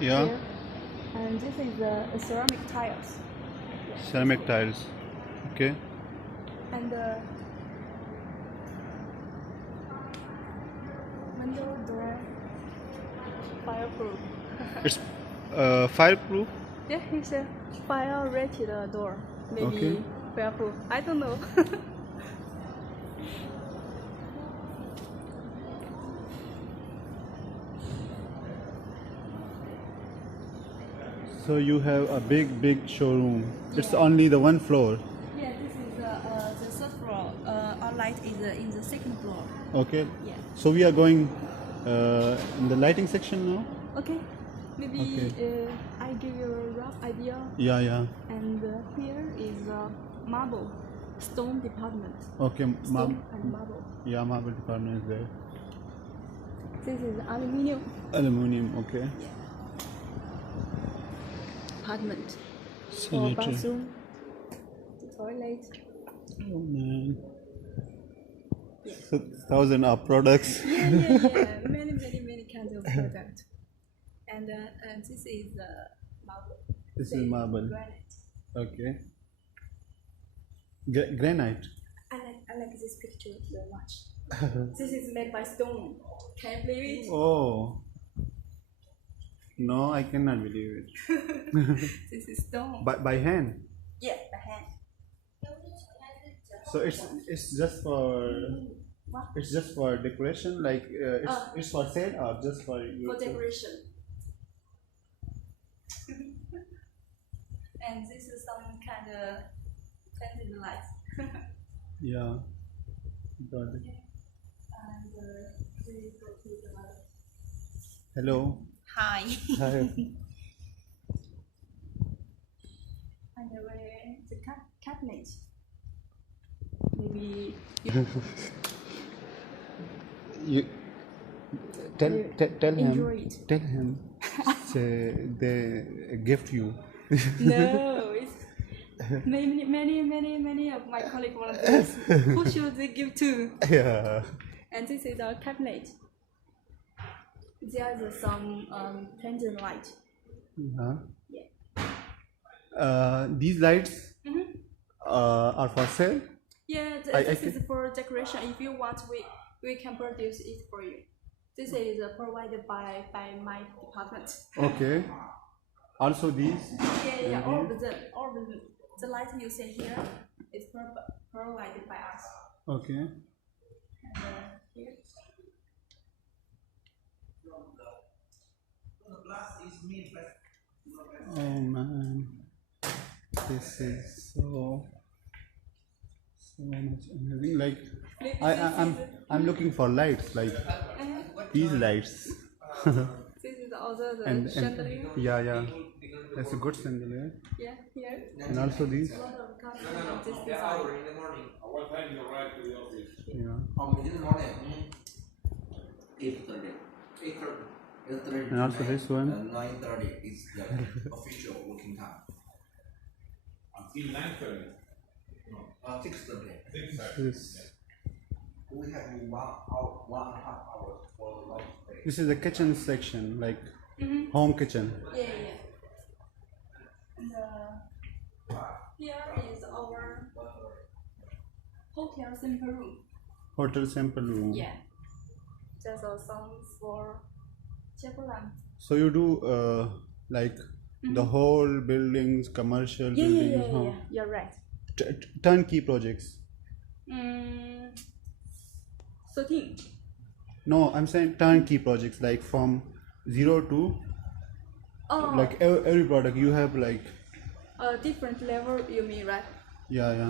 Yeah. here. And this is the ceramic tiles. Ceramic tiles. Okay. And the window door fireproof. It's fireproof. Yeah, it's a fire-rated door. Maybe Okay. fireproof. I don't know. So you have a big showroom. It's Yeah. only the one floor. Yeah, this is the third floor. Our light is in the second floor. Okay. Yeah. So we are going in the lighting section now. Okay. Maybe Okay. I give you a rough idea. Yeah. And here is marble, stone department. Okay. Stone and marble. Yeah, marble department is there. This is aluminium Aluminium. Okay. apartment. Or Sanitary. bathroom, toilet. Oh man. So, thousand of products. Yeah. Many kinds of product. And this is marble. This is marble. Granite. Okay. Granite. I like this picture very much. This is made by stone. Can you believe it? Oh. No, I cannot believe it. This is stone. By hand. Yeah, by hand. So it's just for What? it's just for decoration, like it's for sale or just for you? For decoration. And this is some kind of painted lights. Yeah. Got it. And we go to the Hello. hi. Hi. And the cabinet. Maybe You tell enjoy him. it. Tell him. Say they gift you. No, it's many of my colleagues volunteers. Who should they give to? Yeah. And this is our cabinet. There's some pendant light. Yeah. Yeah. These lights Mm-hmm. are for sale. Yeah, I this think- is for decoration. If you want, we can produce it for you. This is provided by my department. Okay. Also these. Yeah. All of the light you see here is provided by us. Okay. And here. Oh man, this is so much amazing. Like I'm looking for lights, like these lights. This is also the and chandelier. yeah, that's a good chandelier. Yeah, here. And also these. A lot of customers of this design. What time you arrive to the office? Yeah. In the morning, 8:30. 8:30. And also this one. 9:30 is the official working time. Until 9:30. 6:30. 6:30. This We have 1.5 hours for the lunch break. this is the kitchen section, like home kitchen. Yeah. And here is our hotel simple room. Hotel sample room. Yeah. There's some for chaperone. So you do like the whole buildings, commercial buildings, huh? Yeah. You're right. Turnkey projects. 13. No, I'm saying turnkey projects, like from zero to Oh, like every product you have, like different level you mean, right? yeah.